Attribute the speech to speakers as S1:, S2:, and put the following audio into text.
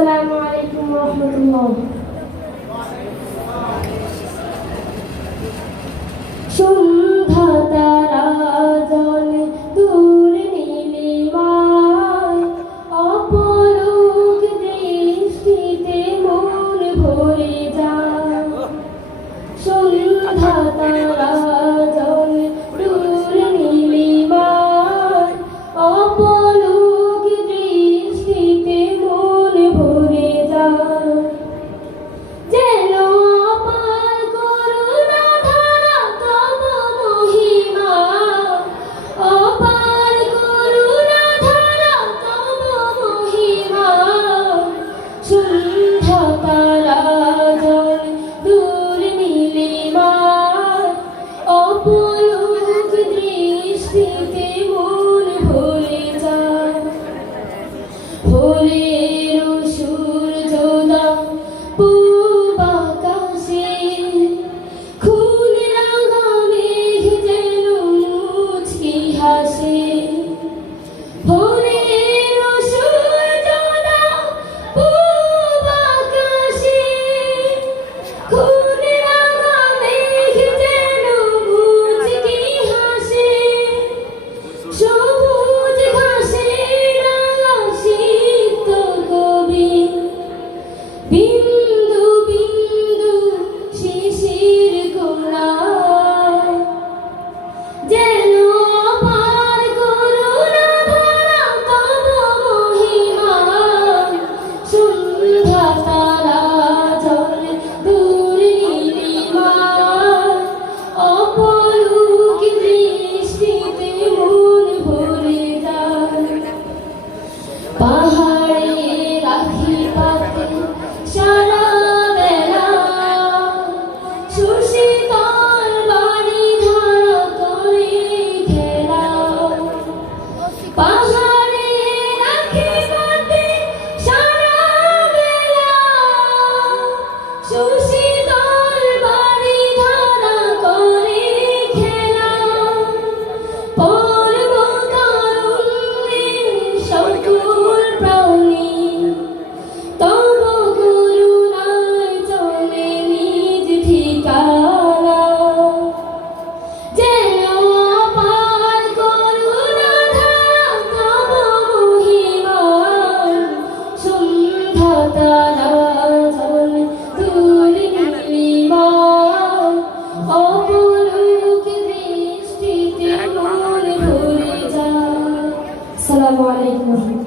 S1: আসসালামু আলাইকুম রহমতুল্লাহ। ثم আসসালামু আলাইকুম